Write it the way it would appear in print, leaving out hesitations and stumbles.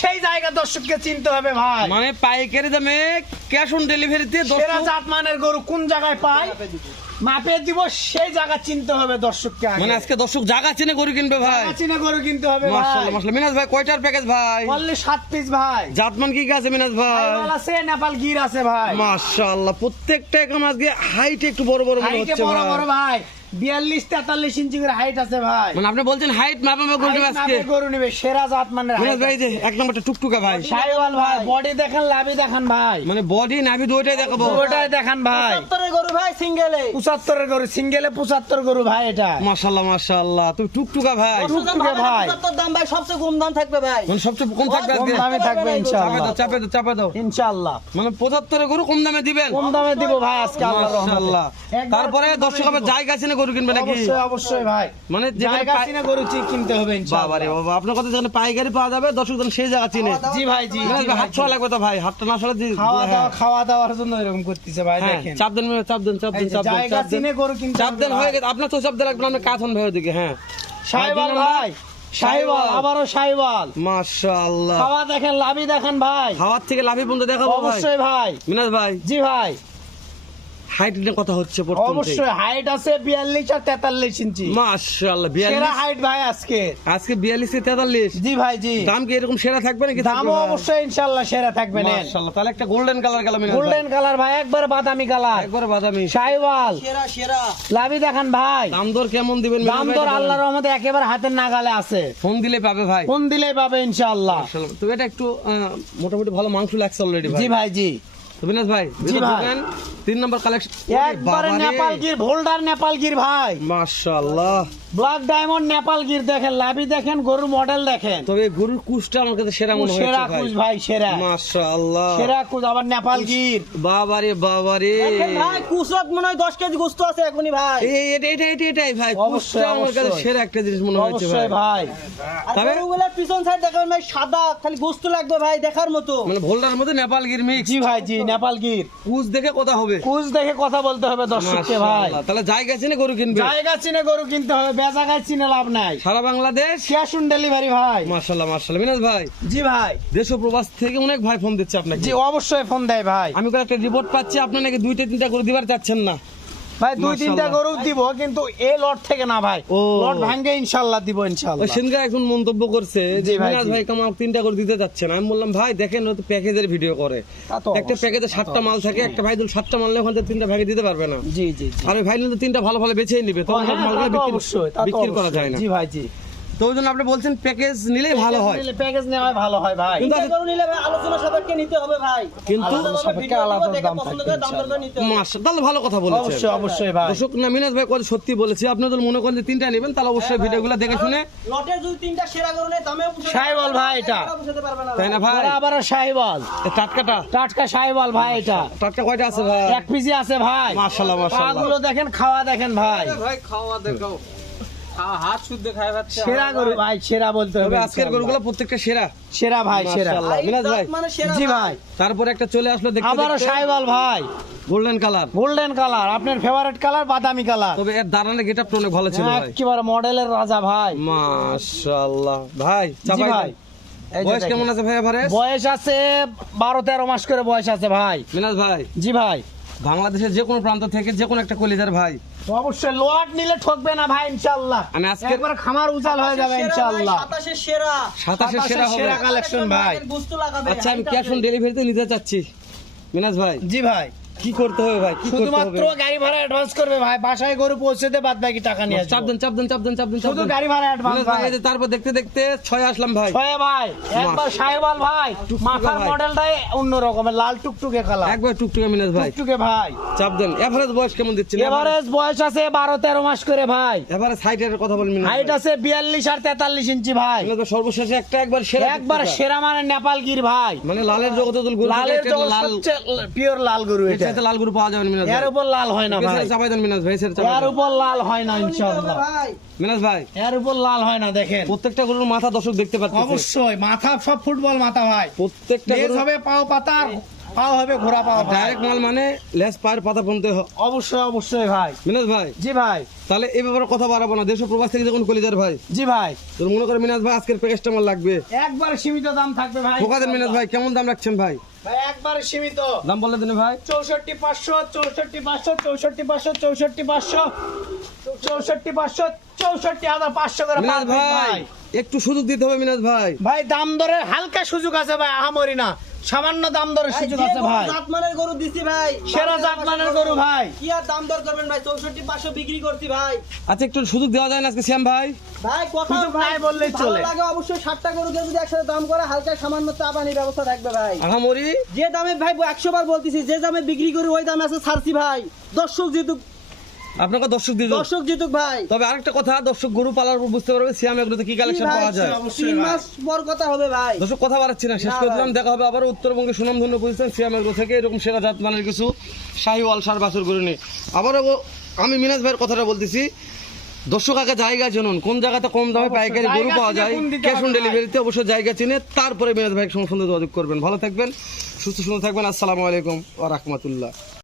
সেই জায়গা দর্শককে চিনতে হবে ভাই। মানে পাইকারি দামে ক্যাশ অন ডেলিভারিতে সেরা জাতমানের গরু কোন জায়গায় পায় মাপে দিব, সেই জায়গা চিনতে হবে দর্শককে। মানে আজকে দর্শক জায়গা চিনে গরু কিনবে ভাই, জায়গা চিনে গরু কিনতে হবে ভাই। মাশাআল্লাহ মাশাআল্লাহ। মিনাজ ভাই কয়টার প্যাকেজ ভাই? বললে 7 পিস ভাই। জাতমান কি কি আছে মিনাজ ভাই? সাইওয়াল আছে, নেপাল গির আছে ভাই। মাশাআল্লাহ প্রত্যেকটা এখন আজকে হাইট একটু বড় বড় মনে হাইটে হচ্ছে বড় বড় ভাই। ভাই, 42-43 ইঞ্চি করে হাইট আছে ভাই। মানে আপনি বলছেন হাইট মাপে মাপে গরু হাইট আজকে মাপে গরু নিবে, সেরা জাতমানের মিনাজ হাইট ভাই আছে। যে এক নম্বরটা টুকটুকা ভাই, সাইওয়াল ভাই, বডি দেখেন লাভি দেখেন ভাই। মানে বডি নাভি দুইটাই দেখাবো। ওটাই দেখেন ভাই। 75 গরু ভাই সিঙ্গেলে। 75 এর গরু, সিঙ্গেলে 75 গরু ভাই এটা। মাশাআল্লাহ মাশাআল্লাহ। তুমি টুকটুকা ভাই, টুকটুকে ভাই। 75 দাম ভাই, সবচেয়ে কম দাম থাকবে ভাই। মানে সবচেয়ে কম থাকবে কম আজকে। দামে থাকবে ইনশাআল্লাহ। চাপে দাও চাপে দাও। ইনশাআল্লাহ মানে 75 এর গরু কম দামে দিবেন। কম দামে দিব ভাই আজকে আল্লাহর রহমতে। মাশাআল্লাহ। তারপরে দর্শক আবার জায়গা চিনে গরু কিনবে নাকি? অবশ্যই অবশ্যই ভাই, মানে যেখানে জায়গা চিনে গরু কিনতে হবে বাবা ইনশাআল্লাহ। রে বাবা, আপনার কথা যেখানে পাইকারি পাওয়া যাবে দর্শক যেন সেই জায়গা চিনে। জি ভাই, জি মিনাজ জি ভাই, ভাই। হাত ছোঁয়া লাগবে তো ভাই, হাতটা না সরে খাওয়া দাওয়ার জন্য এরকম করতেছে ভাই, হ্যাঁ, দেখেন। চাপ দেন মিনাজ, চাপ দেন চাপ এই দেন যে চাপ দেন জায়গা চাপ দেন চিনে গরু কিনতে চাপ দেন হবে হয়ে ভাই। গেছে। আপনার তো চাপ দেন লাগবে, আপনার কাঁথন ভাই ওদিকে। হ্যাঁ সাইওয়াল ভাই, সাইওয়াল, আবারও সাইওয়াল। মাশাআল্লাহ। খাওয়া দেখেন, লাভি দেখেন ভাই। খাওয়ার থেকে লাভি বন্ধ দেখাবো ভাই। অবশ্যই ভাই। মিনাজ ভাই জি ভাই, হাইট নিয়ে কথা হচ্ছে প্রথম থেকে। অবশ্যই হাইট আছে 42 আর 43 ইঞ্চি। মাশাআল্লাহ সেরা 42 হাইট ভাই আজকে। আজকে 42 থেকে 43। জি ভাই, জি। দাম কি এরকম সেরা থাকবে নাকি? দামও অবশ্যই ইনশাআল্লাহ সেরা থাকবে। নেন মাশাআল্লাহ। তাহলে একটা গোল্ডেন কালার গেল মিনাজ ভাই, গোল্ডেন কালার ভাই, একবার বাদামি কালার। একবারে বাদামি। সাইওয়াল, সেরা সেরা। লাভি দেখেন ভাই। দাম দর কেমন দিবেন মিনাজ দাম ভাই? দর আল্লাহর রহমতে একেবারে হাতের নাগালে আছে। ফোন দিলে পাবে ভাই। কোন দিলেই পাবে ইনশাআল্লাহ। মাশাআল্লাহ। তো এটা একটু মোটামুটি ভালো মাংস লাগছে অলরেডি ভাই। জি ভাই, জি। তো বিনাশ ভাই, জি ভাই। 3 নম্বর কালেকশন একবারে নেপাল গির, ভোল্ডার নেপাল গির ভাই। মাশাআল্লাহ। ব্ল্যাক ডায়মন্ড নেপাল গির দেখেন, লাভি দেখেন, গরুর মডেল দেখেন। তবে গরুর কুচটা আমার কাছে সেরা মনে সেরা হয়েছে কুচ ভাই। ভাই, সেরা মাশাআল্লাহ। সেরা কুচ, আবার নেপাল গির। বাবারে বাবারে। দেখেন ভাই, কুসত মনে হয় 10 কেজি গোস্ত আছে এখনই ভাই। এটাই ভাই, অবশ্যই, কুচটা আমার কাছে অবশ্যই। সেরা একটা জিনিস মনে হয়েছে অবশ্যই ভাই। ভাই। আর তবে- গরুগুলোর পিছন সাইড দেখেন ভাই, সাদা খালি গোস্ত লাগবে ভাই দেখার মতো। মানে ভোল্ডার মধ্যে নেপাল গির মিক্স। জি ভাই, জি, নেপাল গির। কুচ দেখে কথা হবে। কুচ দেখে কথা বলতে হবে দর্শককে ভাই। মাশাআল্লাহ। তাহলে জায়গা চিনে গরু কিনবে। জায়গা চিনে গরু কিনতে হবে, বেজাগায় চিনে লাভ নাই। সারা বাংলাদেশ। ক্যাশ অন ডেলিভারি ভাই। মাশাআল্লাহ মাশাআল্লাহ। মিনাজ ভাই, জি ভাই, দেশ ও প্রবাস থেকে অনেক ভাই ফোন দিচ্ছে আপনাকে। জি অবশ্যই ফোন দেয় ভাই। আমি করে একটা রিপোর্ট পাচ্ছি, আপনি নাকি 2-3টা করে দিবার চাচ্ছেন না। ভাই 2-3টা মাশাআল্লাহ। গরু দিব, কিন্তু এই লট থেকে না ভাই। ও। লট ভাঙ্গে ইনশাআল্লাহ দিব ওই ইনশাআল্লাহ। সেনকা একজন মন্তব্য করছে যে জি ভাই, মিনাজ জি। ভাই কামাল 3টা করে দিতে যাচ্ছেন। আমি বললাম ভাই দেখেন, ও তো প্যাকেজের ভিডিও করে। তা তো একটা অবশ্যই, প্যাকেজে তা তো 7টা মাল থাকে, একটা ভাই যদি 7টা মাল নেয় ওখান থেকে 3টা ভাগে দিতে পারবে না। জি জি জি। আর ওই ভাই তো 3টা ভালো ভালো বেছেই নিবে, তখন হ্যাঁ, মালগুলো তা তো অবশ্যই, তা তো বিক্রি করা অবশ্যই। যায় না। জি ভাই, জি। তো ওই জন্য আপনি বলছেন প্যাকেজ নিলেই ভালো হয়। প্যাকেজ নেওয়া ভালো হয় ভাই। কিন্তু তিনটা গরু নিলে ভাই আলোচনা সাপেক্ষে নিতে হবে ভাই। কিন্তু আলাদাভাবে সাপেক্ষে ভিডিও দিব, আলাদা দেখে দাম পছন্দ থাকবে করে দাম দর করে নিতে হবে। মাশাআল্লাহ, তাহলে ভালো কথা বলেছেন। অবশ্যই অবশ্যই ভাই। দর্শক না, মিনাজ ভাই কথা সত্যি বলেছি। আপনি যদি মনে করেন যে 3টা নেবেন, তাহলে অবশ্যই ভিডিওগুলো দেখে শুনে। লটে যদি 3টা সেরা গরু নেয় দামেও পুষাতে সাইওয়াল ভাই এটা। পুষাতে পারবে না তাই না ভাই? ওরা আবার শাহিওয়াল, এ টাটকাটা টাটকা শাহিওয়াল ভাই এটা। টাটকা কয়টা আছে ভাই? 1 পিজি আছে ভাই। মাশাআল্লাহ মাশাআল্লাহ। পাগুলো দেখেন, খাওয়া দেখেন ভাই। ভাই খাওয়া দেখাও, হাত শুদ্ধ খাই পাচ্ছে। সেরা গরু ভাই, সেরা বলতে হবে তবে আজকের ইনশাআল্লাহ। গরুগুলো প্রত্যেকটা সেরা। সেরা ভাই, সেরা। মাশাআল্লাহ। এই মিনাজ ভাই, জাত মানে সেরা জি ভাই। তারপরে একটা চলে আসলো দেখতে আবারও দেখতে, শাহিওয়াল ভাই, গোল্ডেন কালার। গোল্ডেন কালার, আপনার ফেভারিট কালার বাদামি কালার। তবে এর দাঁড়ানোর গেটআপটা অনেক ভালো ছিল ভাই। একেবারে মডেলের রাজা ভাই। মাশাআল্লাহ ভাই। জি চাপাই ভাই। ভাই, এই যে বয়স দেখেন। কেমন আছে ভাই এভারেজ? বয়স আছে 12-13 মাস করে বয়স আছে ভাই। মিনাজ ভাই, জি ভাই। বাংলাদেশের যে কোনো প্রান্ত থেকে যে কোনো একটা কলিজার ভাই, তো অবশ্যই লোয়াট নিলে ঠকবে না ভাই ইনশাআল্লাহ। আমি আজকে একবার খামার উজাল হয়ে যাবে ইনশাআল্লাহ। 27 সেরা 27 সেরা হবে। সেরা কালেকশন ভাই। গোস্ত লাগাবে। আচ্ছা, আমি ক্যাশ অন ডেলিভারিতে নিতে চাচ্ছি। মিনাজ ভাই, জি ভাই। কি করতে হবে ভাই? কি করতে শুধুমাত্র হবে? গাড়ি ভাড়া অ্যাডভান্স করবে ভাই, বাসায় গরু পৌঁছতে বাদ বাকি টাকা নিয়ে চাপ আসবে। দেন চাপ দেন চাপ দেন চাপ দেন চাপ শুধু দেন। গাড়ি ভাড়া অ্যাডভান্স মিনাজ ভাই, ভাই। এই যে তারপর দেখতে দেখতে 6 আসলাম ভাই। ছয় ভাই, একবার শাহিওয়াল ভাই, মাথার ভাই। মডেলটাই অন্য রকমের, লাল টুকটুকে কালার। একবার টুকটুকে মিনাজ ভাই, টুকটুকে ভাই। চাপ দেন। এভারেজ বয়স কেমন দিচ্ছেন? এভারেজ বয়স আছে 12-13 মাস করে ভাই। এভারেজ হাইটের কথা বলেন মিনাজ হাইট ভাই। আছে 42 আর 43 ইঞ্চি ভাই। মিনাজ ভাই, সর্বশেষে একটা একবার সেরা একবার টুকটুকা। সেরা মানে নেপাল গির ভাই। মানে লালের জগতে তো গরু লালের থেকে জগৎ লাল, সবচেয়ে পিওর লাল গরু এর এটা। চাইতে লাল গরু পাওয়া যাবে না মিনাজ ভাই। এর উপর লাল হয় না ভাই। এছাড়া চাপাই দেন মিনাজ ভাই, এছাড়া চাপাই এর দেন। উপর লাল হয় না ইনশাআল্লাহ। ভাই মিনাজ ভাই, এর উপর লাল হয় না দেখেন। প্রত্যেকটা গরুর মাথা দর্শক দেখতে পাচ্ছে। অবশ্যই মাথা সব ফুটবল মাথা ভাই। প্রত্যেকটা লেজ গরু হবে পাও পাতার, পাও হবে, ঘোড়া পাও ভাই। ডাইরেক্ট মাল মানে লেস পায়ের পাতা পর্যন্ত অবশ্যই অবশ্যই ভাই। মিনাজ ভাই জি ভাই। তাহলে এই ব্যাপারে কথা বাড়াবো না, দেশ ও প্রবাস থেকে যখন কলিজার ভাই জি ভাই। তোর মনে করে মিনাজ ভাই আজকের প্যাকেজটা আমার লাগবে, একবারে সীমিত দাম থাকবে ভাই। ঠোকা দেন মিনাজ ভাই, কেমন দাম রাখছেন ভাই? ভাই একবারে সীমিত দাম বলে দেন ভাই। 64,500, 64,500, 64,500, 64,500, 64,500, 64,500 করে মিনাজ পার পিস ভাই একটু সুযোগ দিতে হবে মিনাজ ভাই। ভাই দাম দরে হালকা সুযোগ আছে ভাই, আহামরি না, সামান্য দাম দরে সুযোগ আছে ভাই। জাতমানের গরু দিছি ভাই, সেরা জাতমানের গরু ভাই। কি আর দাম দর করবেন ভাই? 64,500 বিক্রি করছি ভাই। আচ্ছা একটু সুযোগ দেওয়া যায় না আজকে শ্যাম ভাই? ভাই কথা সুযোগ ভাই নাই বললেই ভালো চলে। লাগে অবশ্যই 60টা গরু কেউ যদি একসাথে দাম করে হালকা সামান্য চা পানির ব্যবস্থা থাকবে ভাই। আহামরি যে দামে ভাই 100 বার বলতেছি, যে দামে বিক্রি করি ওই দামে আছে ছাড়ছি ভাই। দর্শক জিতুক, আপনাকে দর্শক দিয়ে দর্শক জিতুক ভাই। তবে আরেকটা কথা, দর্শক গরু পালার পর বুঝতে পারবে শ্যাম এগুলোতে কি কালেকশন পাওয়া যায়। অবশ্যই 3 ভাই। মাস পর কথা হবে ভাই। দর্শক কথা বাড়াচ্ছি না, শেষ না করে ভাই। দিলাম। দেখা হবে আবার উত্তরবঙ্গে সুনামধন্য প্রতিষ্ঠান শ্যাম এগুলো থেকে এরকম সেরা জাত মানের কিছু শাহিওয়াল সার বাছুর গরু নিয়ে। আবারও আমি মিনাজ ভাইয়ের কথাটা বলতেছি, দর্শক আগে জায়গা জানুন, কোন জায়গাতে কম দামে পাইকারি গরু জায়গা পাওয়া চিনে যায়, কোন দিতে ক্যাশ অন হবে ভাই। ডেলিভারিতে অবশ্যই জায়গা চিনে তারপরে মিনাজ ভাইয়ের সঙ্গে যোগাযোগ করবেন। ভালো থাকবেন, সুস্থ সুন্দর থাকবেন। আসসালামু আলাইকুম ওয়া রাহমাতুল্লাহ।